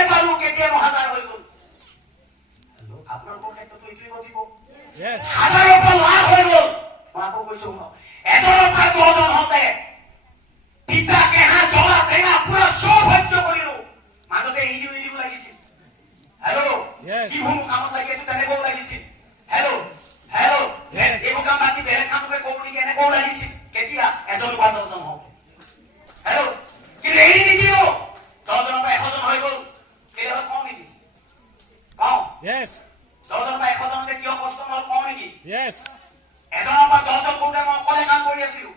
নেপালো কেতিয়া 1000 হৈ গ'ল আপোনালোকৰ ক্ষেত্ৰতো এইটোৱে ঘটিব হাজাৰৰ পৰা লাখ হৈ গ'ল মই আকৌ কৈছো এজনৰ পৰা 10জন হওঁতে পিতা কেহা জ্বলা টেঙা পুৰা চব সহ্য কৰিলো মাজতে ইডিও লাগিছিল হেল্ল' কি কোনো কামত লাগি আছো তেনেকৈও লাগিছিল হেল্ল' এইবোৰ কাম বাকী বেলেগ কামকে কৰো নেকি এনেকৈও লাগিছিল কেতিয়া এজনৰ পৰা 10জন হওঁতে হেল্ল' কিন্তু এৰি নিদিও 10জনৰ পৰা 100জন হৈ গ'ল কেতিয়াবা কওঁ নেকি কওঁ 10জনৰ পৰা 100জনলৈ কিয় কষ্ট নহ'ল কওঁ নেকি এজনৰ পৰা 10জন কৰোঁতে মই অকলে কাম কৰি আছিলো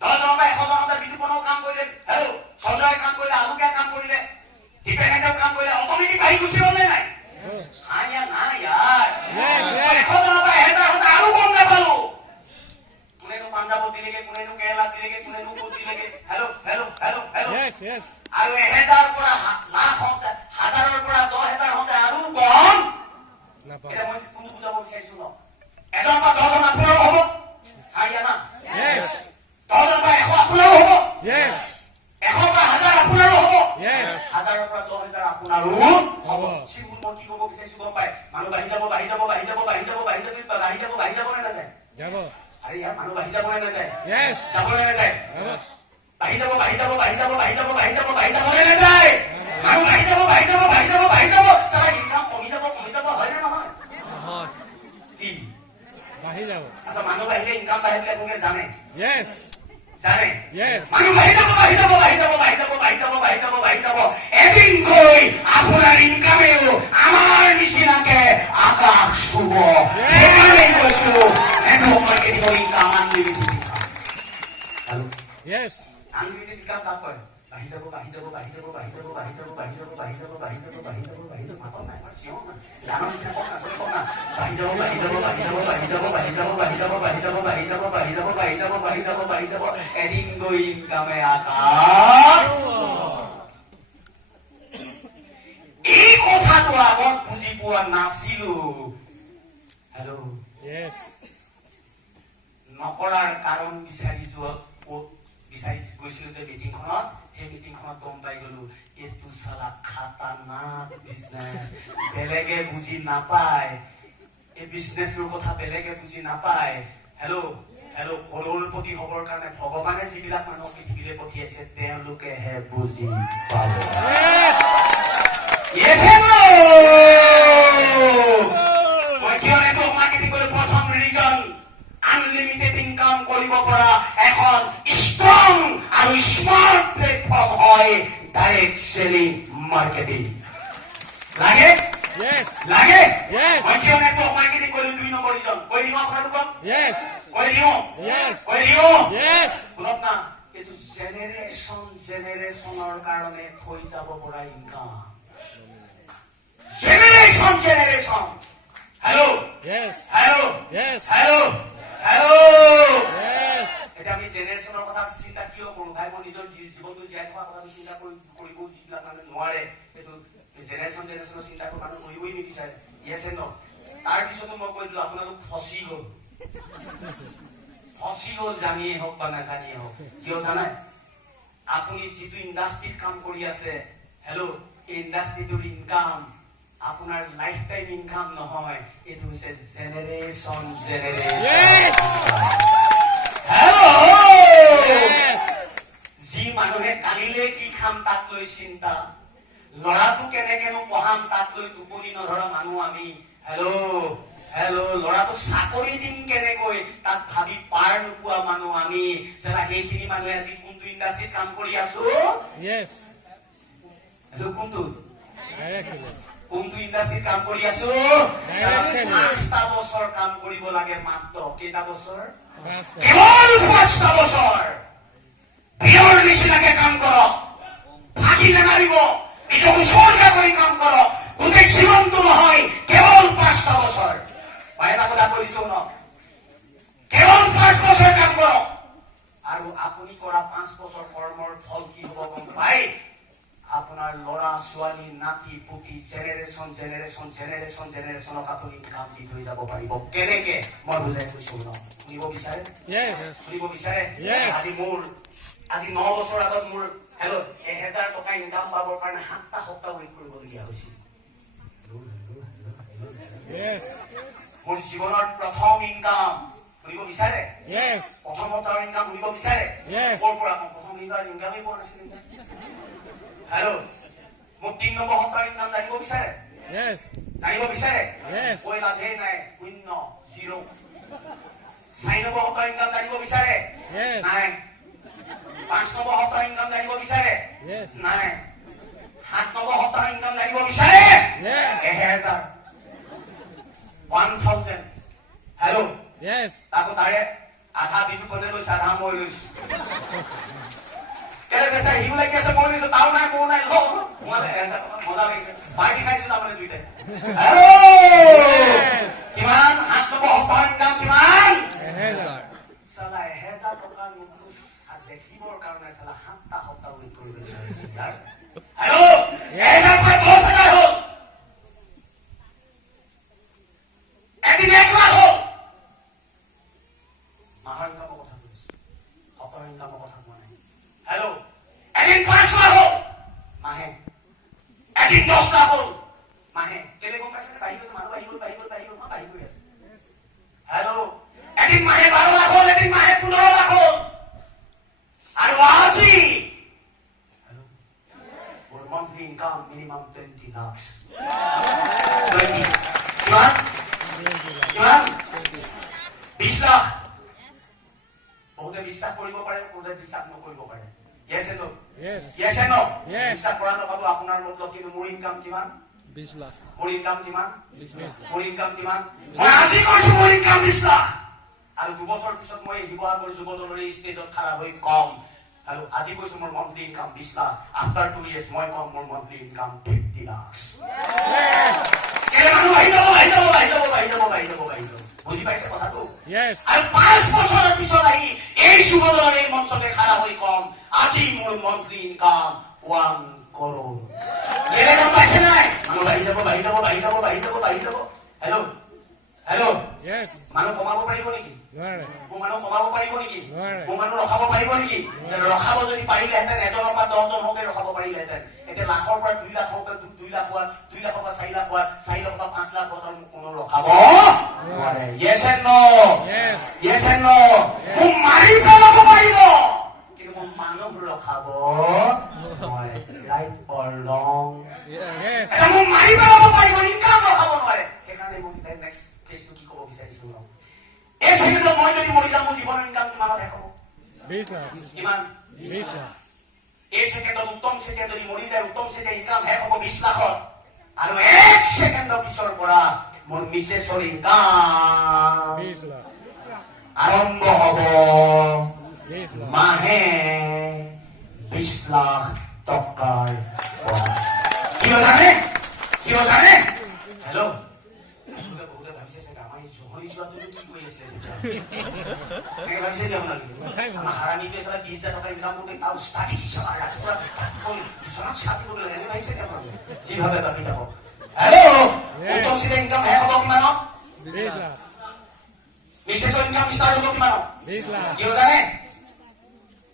10জনৰ পৰা 100জনতে বিতুপনেও কাম কৰিলে হেল্ল' সঞ্জয়ে কাম কৰিলে আলুকে কাম কৰিলে দীপেনেও কাম কৰিলে অট'মেটিক বাঢ়ি গুচি গ'ল নে নাই নাই ইয়াৰ 100জনৰ পৰা 1000 হওঁতে আৰু গম নাপালো কোনেনো পাঞ্জাবত দিলেগে কোনেনো কেৰেলাত দিলেগে কোনেনো ক'ত দিলেগে হেল্ল' আৰু 1000 পৰা লাখ হওঁতে হাজাৰৰ পৰা 10,000 হওঁতে আৰু গম এতিয়া মই কোনটো বুজাব বিচাৰিছো ন এজনৰ পৰা 10জন আপোনাৰো হ'ব হাৰিয়া না 10জনৰ পৰা 100 আপোনাৰো হ'ব 100 পৰা 1000 আপোনাৰো হ'ব 1000ৰ পৰা 10,000 আপোনাৰো হ'ব চিম্পুল মই কি ক'ব বিচাৰিছো গম পাই মানুহ বাঢ়ি যাব নে নাযায় আৰে ইয়াৰ মানুহ বাঢ়ি যাব নে নাযায় যাব নে নাযায় বাঢ়ি যাব নে নাযায় মানুহ বাঢ়ি যাব চালা ইনকাম কমি যাব হয় নে নহয় কি বাঢ়ি যাব আচ্ছা মানুহ বাঢ়িলে ইনকাম বাঢ়ে বুলি আপোনালোকে জানে মানুহ বাঢ়ি যাব এদিন গৈ আপোনাৰ ইনকামেও আমাৰ নিচিনাকে আকাশ চুব সেইকাৰণে কৈছো নেটৱৰ্ক মাৰ্কেটিঙৰ ইনকাম আনলিমিটেড ইনকাম কাক কয় বাঢ়ি যাব এদিন গৈ ইনকামে আকাশ এই কথাটো আগত বুজি পোৱা নাছিলো হেল্ল' নকৰাৰ কাৰণ বিচাৰি গৈছিলো যে মিটিংখনত সেই মিটিংখনত গম পাই গলো এইটো চালা খাতাৰনাক বিজনেছ বেলেগে বুজি নাপায় এই বিজনেছটোৰ কথা বেলেগে বুজি নাপায় হেল্ল' কৰোড়পতি হবৰ কাৰণে ভগৱানে যিবিলাক মানুহক পৃথিৱীলৈ পঠিয়াইছে তেওঁলোকেহে বুজি পাব মই কিয় নেটৱৰ্ক মাৰ্কেটিং কৰিলো প্ৰথম ৰিজন আনলিমিটেড ইনকাম কৰিব পৰা এখন ষ্ট্ৰং আৰু স্মাৰ্ট প্লেটফৰ্ম হয় ডাইৰেক্ট সেলিং মাৰ্কেটিং লাগে মই কিয় নেটৱৰ্ক মাৰ্কেটিং কৰিলো 2 নম্বৰ ৰিজন কৈ দিওঁ আপোনালোকক কৈ দিওঁ শুনক না এইটো জেনেৰেশ্যনৰ কাৰণে থৈ যাব পৰা ইনকাম জেনেৰেশ্যন হেল্ল' এতিয়া আমি জেনেৰেশ্যনৰ কথা চিন্তা কিয় কৰো ভাই মই নিজৰ জীৱনটো জীয়াই থকা কথাটো চিন্তা কৰিব যিবিলাক মানুহে নোৱাৰে সেইটো জেনেৰেশ্যনৰ চিন্তা কৰি মানুহ কৰিবই নিবিচাৰে ইয়েছ এণ্ড ন তাৰ পিছতো মই কৈ দিলো আপোনালোক ফচি গ'ল জানিয়ে হওক বা নাজানিয়ে হওক কিয় জানাই আপুনি যিটো ইণ্ডাষ্ট্ৰীত কাম কৰি আছে হেল্ল' এই ইণ্ডাষ্ট্ৰীটোৰ ইনকাম আপোনাৰ লাইফ টাইম ইনকাম নহয় এইটো হৈছে জেনেৰেশ্যন যি মানুহে কালিলে কি খাম তাক লৈ চিন্তা ল'ৰাটো কেনেকেনো পঢ়াম তাক লৈ টোপনি নধৰা মানুহ আমি হেল্ল' ল'ৰাটো চাকৰি দিম কেনেকৈ তাক ভাবি পাৰ নোপোৱা মানুহ আমি সেইখিনি মানুহে আজি কোনটো ইণ্ডাষ্ট্ৰীত কাম কৰি আছো কোনটো ইণ্ডাষ্ট্ৰীত কাম কৰি আছো 5টা বছৰ কাম কৰিব লাগে মাত্ৰ কেইটা বছৰ কেৱল 5টা বছৰ বিয়ৰ নিচিনাকে কাম কৰক ফাঁকি নামাৰিব নিজক উচৰ্গা কৰি কাম কৰক গোটেই জীৱনটো নহয় কেৱল 5টা বছৰ মই এটা কথা কৰিছো ন কেৱল 5 বছৰ কাম কৰক আৰু আপুনি কৰা 5 বছৰ কৰ্মৰ ফল কি হ'ব গম পাই আপোনাৰ ল'ৰা ছোৱালী নাতি পুতি জেনেৰেশ্যনক আপুনি কাম দি থৈ যাব পাৰিব কেনেকে মই বুজাই কৈছো ন শুনিব বিচাৰে আজি 9 বছৰ আগত মোৰ হেল্ল' 1000 টকা ইনকাম পাবৰ কাৰণে 7টা সপ্তাহ ৱেইট কৰিবলগীয়া হৈছিল মোৰ জীৱনৰ প্ৰথম ইনকাম শুনিব বিচাৰে প্ৰথম সপ্তাহৰ ইনকাম শুনিব বিচাৰে ক'ৰ পৰা প্ৰথম ইনকামেই পোৱা নাছিল হেল্ল' মোৰ 3 নম্বৰ সপ্তাহৰ ইনকাম জানিব বিচাৰে জানিব বিচাৰে কৈ লাভেই নাই 0 0 4 নম্বৰ সপ্তাহৰ ইনকাম জানিব বিচাৰে নাই 5 নম্বৰ সপ্তাহৰ ইনকাম জানিব বিচাৰে নাই 7 নম্বৰ সপ্তাহৰ ইনকাম জানিব বিচাৰে 1000 1000 হেল্ল' তাকো তাৰে আধা বিজু কোনে লৈছে আধা মই লৈছো কেলে কৈছে হিউ লাগি আছে মই লৈছো তাও নাই মোৰ নাই ল মজা লাগিছে পাৰ্টি খাইছো তাৰমানে দুইটাই কিমান 8 নম্বৰ সপ্তাহৰ ইনকাম কিমান চালা 1000 টকাৰ মুখটো দেখিবৰ কাৰণে চালা 7টা সপ্তাহ ৱেইট কৰিবলগীয়া হৈছিল হেল্ল' 1000 পৰা 10,000 হ'ল এদিন 1 লাখ হ'ল মাহৰ ইনকামৰ কথা কৈছো সপ্তাহৰ ইনকামৰ কথা কোৱা নাই হেল্ল' এদিন 5 লাখ হ'ল মাহে এদিন 10 লাখ হ'ল মাহে কেলে গম পাইছে বাঢ়ি গৈছে মানুহ বাঢ়ি গৈ আছে হেল্ল' এদিন মাহে 12 লাখ হ'ল এদিন মাহে 15 লাখ হ'ল আৰু আজি মোৰ মন্থলি ইনকাম মিনিমাম 20 লাখ কিমান 20 লাখ বহুতে বিশ্বাস কৰিব পাৰে বহুতে বিশ্বাস নকৰিব পাৰে yes and no বিশ্বাস কৰা নকৰো আপোনাৰ মতলব কিন্তু মোৰ ইনকাম কিমান 20 লাখ মোৰ ইনকাম কিমান 20 লাখ মোৰ ইনকাম কিমান মই আজি কৈছো মোৰ ইনকাম 20 লাখ আৰু 2 বছৰ পিছত মই শিৱসাগৰ যুৱ দলৰ ষ্টেজত খাৰা হৈ কম আৰু আজি কৈছো মোৰ monthly income 20 lakh after 2 years মই কম মোৰ মন্থলি ইনকাম 50 লাখ কেলে মানুহ আহি যাব বুজি পাইছে কথাটো আৰু 5 বছৰৰ পিছত আহি এই যুৱ দলৰ এই মঞ্চতে খাৰা হৈ কম আজি মোৰ মন্থলি ইনকাম 1 crore কেলে গম পাইছে নাই মানুহ বাঢ়ি যাব হেল্ল' মানুহ কমাব পাৰিব নেকি মোৰ মানুহ কমাব পাৰিব নেকি মোৰ মানুহ ৰখাব পাৰিব নেকি ৰখাব যদি পাৰিলেহেঁতেন এজনৰ পৰা 10জন হওঁতে ৰখাব পাৰিলেহেঁতেন এতিয়া লাখৰ পৰা 2 লাখ হওঁতে 2 লাখ হোৱা 2 লাখৰ পৰা 4 লাখ হোৱা 4 লাখৰ পৰা 5 লাখ হোৱা মোক কোনো ৰখাব নোৱাৰে yes and no মোক মাৰি পেলাব পাৰিব কিন্তু মোৰ মানুহ ৰখাব নোৱাৰে ৰাইট অৰ ৰং এটা মোক মাৰি পেলাব পাৰিব ইনকাম ৰখাব নোৱাৰে সেইকাৰণে মোক নেক্সট কেছটো কি ক'ব বিচাৰিছো এই ছেকেণ্ডত মই যদি মৰি যাওঁ মোৰ জীৱনৰ ইনকাম কিমানত শেষ হ'ব 20 লাখ কিমান 20 লাখ এই ছেকেণ্ডত উত্তম চেতিয়া যদি মৰি যায় উত্তম চেতিয়া ইনকাম শেষ হ'ব 20 লাখত আৰু 1 ছেকেণ্ডৰ পিছৰ পৰা মোৰ মিছেছৰ ইনকাম 20 লাখ আৰম্ভ হ'ব মাহে 20 লাখ টকাৰ পৰা কিয় জানে হেল্ল' যিভাৱে ভাবি থাকক উত্তম চিন্তা ইনকাম শেষ হ'ব কিমানত 20 লাখ মিছেছৰ ইনকাম ষ্টাৰ্ট হ'ব কিমানত 20 লাখ কিয় জানে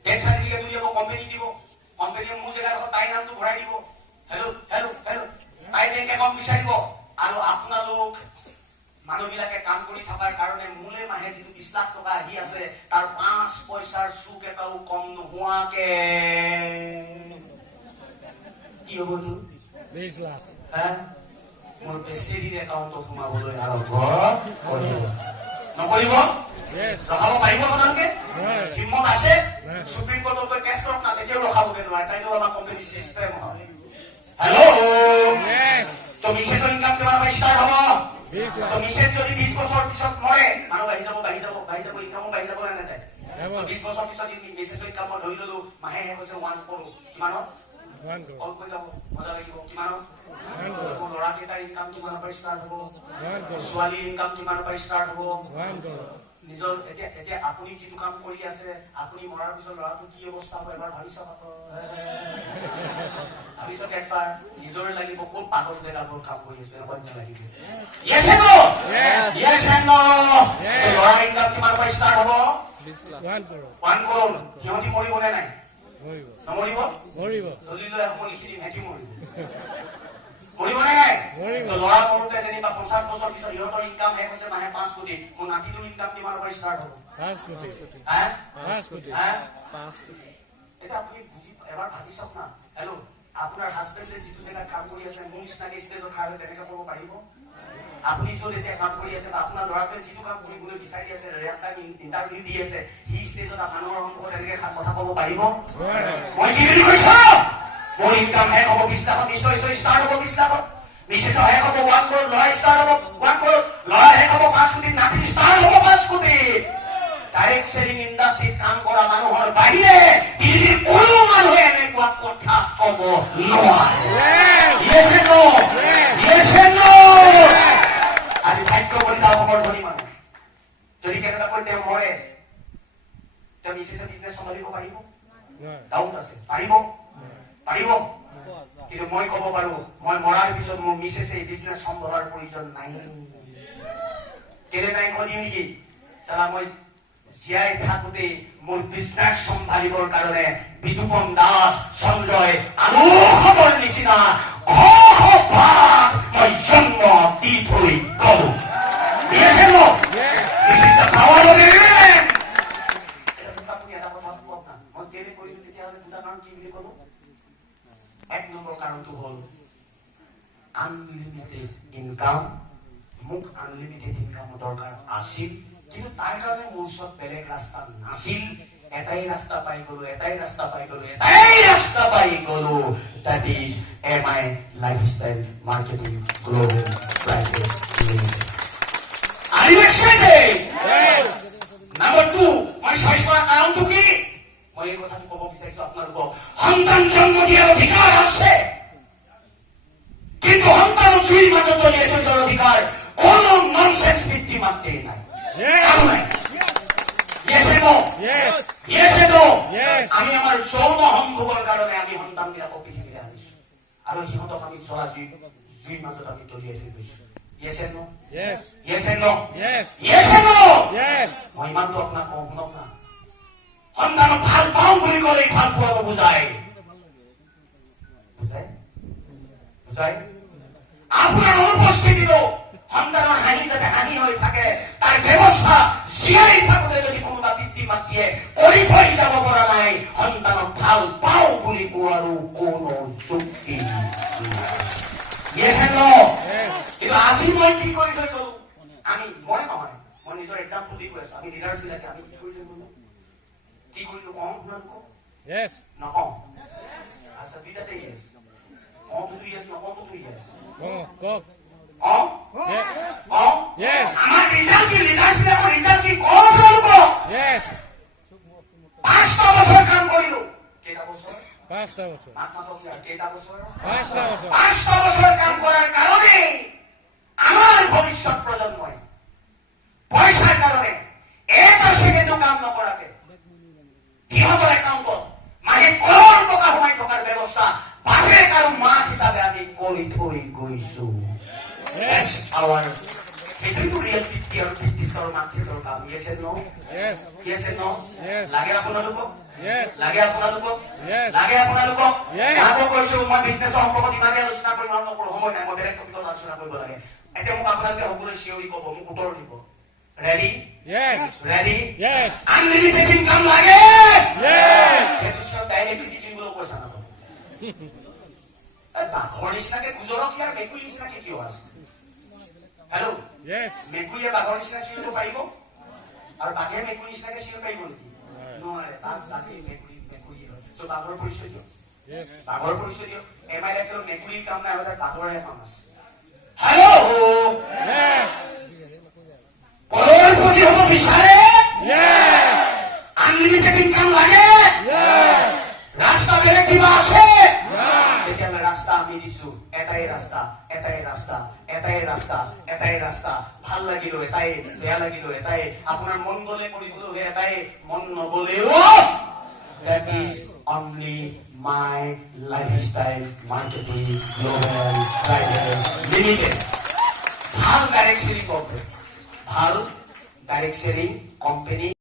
ডেথ চাৰ্টিফিকেট উলিয়াব কোম্পানী দিব কোম্পানীয়ে মোৰ জেগাডোখৰ তাইৰ নামটো ভৰাই দিব হেল্ল' তাই বেংক একাউণ্ট বিচাৰিব আৰু আপোনালোক মানুহবিলাকে কাম কৰি থকাৰ কাৰণে মোলে মাহে যিটো 20 লাখ টকা আহি আছে তাৰ 5 পইচাৰ চুক এটাও কম নোহোৱাকে কি হ'ব 20 লাখ মোৰ বেচেৰীৰ একাউণ্টত সোমাবলৈ আৰম্ভ কৰিব নকৰিব ৰখাব পাৰিব আপোনালোকে হিম্মত আছে সুপ্ৰিম কোৰ্টত গৈ কেছ কৰক না তেতিয়াও ৰখাবগে নোৱাৰে তাইতো আমাৰ কোম্পানী চিষ্টেম হয় হেল্ল' তো মিছেছৰ ইনকাম কিমান পৰা ষ্টাৰ্ট হ'ব তো মিছেছ যদি 20 বছৰ পিছত মৰে মানুহ বাঢ়ি যাব ইনকামো বাঢ়ি যাব নে নাযায় 20 বছৰ পিছত মিছেছৰ ইনকাম মই ধৰি ললো মাহে শেষ হৈছে 1 crore কিমানত কল কৈ যাব মজা লাগিব কিমানত মোৰ ল'ৰাকেইটাৰ ইনকাম কিমানৰ পৰা ষ্টাৰ্ট হ'ব ছোৱালীৰ ইনকাম কিমানৰ পৰা ষ্টাৰ্ট হ'ব নিজৰ এতিয়া আপুনি যিটো কাম কৰি আছে আপুনি মৰাৰ পিছত ল'ৰাটো কি অৱস্থা হ'ব এবাৰ ভাবি চাওক একবাৰ নিজৰে লাগিব ক'ত পাগল জেগাবোৰ কাম কৰি আছো এনেকুৱা লাগিব ল'ৰা ইনকাম কিমান পৰা ষ্টাৰ্ট হ'ব 1 crore সিহঁতি মৰিবনে নাই নমৰিব মৰিব দলিল লৈ আকৌ লিখি দিম হেঁতি মৰিব মৰিব নে নাই ল'ৰা কৰোঁতে যেনিবা 50 বছৰ পিছত সিহঁতৰ ইনকাম শেষ হৈছে মাহে 5 কোটি মোৰ নাতিটোৰ ইনকাম কিমানৰ পৰা ষ্টাৰ্ট হ'ব 5 কোটি হা 5 কোটি 5 কোটি এটা আপুনি বুজি এবাৰ ভাবি চাওক না হেল্ল' আপোনাৰ হাজবেণ্ডে যিটো জেগাত কাম কৰি আছে মোৰ নিচিনাকে ষ্টেজত খাই হৈ তেনেকে কৰিব পাৰিব আপুনি য'ত এতিয়া কাম কৰি আছে বা আপোনাৰ ল'ৰাটোৱে যিটো কাম কৰিবলৈ বিচাৰি আছে ইণ্টাৰভিউ দি আছে সি ষ্টেজত মানুহৰ সন্মুখত এনেকে কথা ক'ব পাৰিব মই কি বুলি কৈছো মোৰ ইনকাম শেষ হ'ব 20 লাখত নিশ্চয় ষ্টাৰ্ট হ'ব 20 লাখত বিশেষ শেষ হ'ব 1 crore ল'ৰা ষ্টাৰ্ট হ'ব 1 crore ল'ৰা শেষ হ'ব 5 কোটি নাতি ষ্টাৰ্ট হ'ব 5 কোটি ডাইৰেক্ট চেলিং ইণ্ডাষ্ট্ৰীত কাম কৰা মানুহৰ বাহিৰে পৃথিৱীৰ কোনো মানুহে এনেকুৱা কথা ক'ব নোৱাৰে Yes and no? Yes and no? আজি ভাগ্য পৰীক্ষা অসমৰ ধনী মানুহ যদি কেনেবাকৈ তেওঁ মৰে তেওঁ মিছেছে বিজনেছ চম্ভালিব পাৰিব ডাউট আছে পাৰিব কিন্তু মই ক'ব পাৰো মই মৰাৰ পিছত মোৰ মিছেছে এই বিজনেছ চম্ভালাৰ প্ৰয়োজন নাই কেলে নাই কৈ দিওঁ নেকি চালা মই জীয়াই থাকোঁতে মোৰ বিজনেছ চম্ভালিবৰ কাৰণে বিতুপন দাস সঞ্জয় আনুহঁতৰ নিচিনা মই জন্ম দি থৈ গলো এক নম্বৰ কাৰণটো হ'ল আনলিমিটেড ইনকাম মোক আনলিমিটেড ইনকামৰ দৰকাৰ আছিল কিন্তু তাৰ কাৰণে মোৰ ওচৰত বেলেগ ৰাস্তা নাছিল এটাই ৰাস্তা পাই গলো that is MI Lifestyle Marketing Global Private Limited. Are you excited? Yes. Number 2, মই choice কৰা কাৰণটো কি মই এই কথাটো ক'ব বিচাৰিছো আপোনালোকক সন্তান জন্ম দিয়াৰ অধিকাৰ আছে কিন্তু সন্তানৰ জুইৰ মাজত জ্বলিয়ে থকাৰ অধিকাৰ কোনো ননসেন্স পিতৃ মাতৃৰ নাই আৰু নাই Yes and no? Yes. Yes and no? Yes. আমি আমাৰ যৌন সংভোগৰ কাৰণে আমি সন্তানবিলাকক পৃথিৱীলৈ আনিছো আৰু সিহঁতক আমি জ্বলা জুইৰ মাজত আমি দলিয়াই থৈ গৈছো Yes and no? Yes. Yes and no? Yes. Yes and no? Yes. মই ইমানটো আপোনাক কওঁ শুনক না সন্তানক ভাল পাওঁ বুলি ক'লেই ভাল পোৱা বুজায় আপোনাৰ অনুপস্থিতিতো সন্তানৰ হানি যাতে হানি হৈ থাকে তাৰ ব্যৱস্থা জীয়াই থাকোঁতে যদি কোনোবা পিতৃ মাতৃয়ে কৰি থৈ যাব পৰা নাই সন্তানক ভাল পাওঁ বুলি কোৱাৰো কোনো যুক্তি কিন্তু আজি মই কি কৰি থৈ গলো মই নহয় মই নিজৰ এক্সাম্পল দি কৈ আছো আমি লিডাৰ্ছ বিলাকে আমি কি কৰি থৈ গলো কি কৰিলো কওঁ আপোনালোকক Yes. নকওঁ আচ্ছা দুইটাতে ইয়েছ কওঁতো ইয়েছ নকওঁতো ইয়েছ Go. কওঁ Yes. কওঁ Yes. আমাৰ ৰিজাল্ট কি লিডাৰ্ছ বিলাকৰ ৰিজাল্ট কি কওঁ আপোনালোকক Yes. 5টা বছৰ কাম কৰিলো কেইটা বছৰ 5টা বছৰ কেইটা বছৰ 5টা বছৰ 5টা বছৰ কাম কৰাৰ কাৰণে আমাৰ ভৱিষ্যত প্ৰজন্মই পইচাৰ কাৰণে এটা ছেকেণ্ডো কাম নকৰাকে সিহঁতৰ একাউণ্টত মাহে কৰোৰ টকা সোমাই থকাৰ ব্যৱস্থা বাপেক আৰু মাক হিচাপে আমি কৰি থৈ গৈছো এইটো ৰিয়েল পিতৃ আৰু পিতৃত্বৰ মাতৃত্বৰ কাম Yes and no? Yes. Yes and no? Yes. লাগে আপোনালোকক Yes. লাগে আপোনালোকক Yes. লাগে আপোনালোকক Yes. আকৌ কৈছো মই বিজনেছৰ সম্পৰ্কত ইমানেই আলোচনা কৰিব নকৰো সময় নাই মই বেলেগ টপিকত আলোচনা কৰিব লাগে এতিয়া মোক আপোনালোকে সকলোৱে চিঞৰি ক'ব মোক উত্তৰ দিব ready Yes. Ready Yes. Unlimited income লাগে Yes. সেইটো চিঞৰ ডাইৰেক্টলি কিনিবলৈ পইচা নাপাব বাঘৰ নিচিনাকে গুজৰক ইয়াৰ মেকুৰী নিচিনাকে কিয় আছে হেল্ল' Yes. মেকুৰীয়ে বাঘৰ নিচিনা চিঞৰিব পাৰিব আৰু বাঘে মেকুৰী নিচিনাকে চিঞৰিব পাৰিব নেকি নোৱাৰে বাঘে মেকুৰী হয় বাঘৰ পৰিচয় দিয়ক Yes. বাঘৰ পৰিচয় দিয়ক MI Lifestyle মেকুৰীৰ কাম নাই বাঘৰহে কাম আছে হেল্ল' Yes. কৰ'ৰপতি হ'ব বিচাৰে Yes. আনলিমিটেড ইনকাম লাগে Yes. ৰাস্তা বেলেগ কিবা আছে তেতিয়াহ'লে ৰাস্তা আমি দিছো এটাই ৰাস্তা ভাল লাগিলো এটাই বেয়া লাগিলো এটাই আপোনাৰ মন গ'লে কৰিবলৈ এটাই মন নগ'লেও that is only my lifestyle marketing global private limited ভাল ডাইৰেক্ট চেলিং কোম্পানী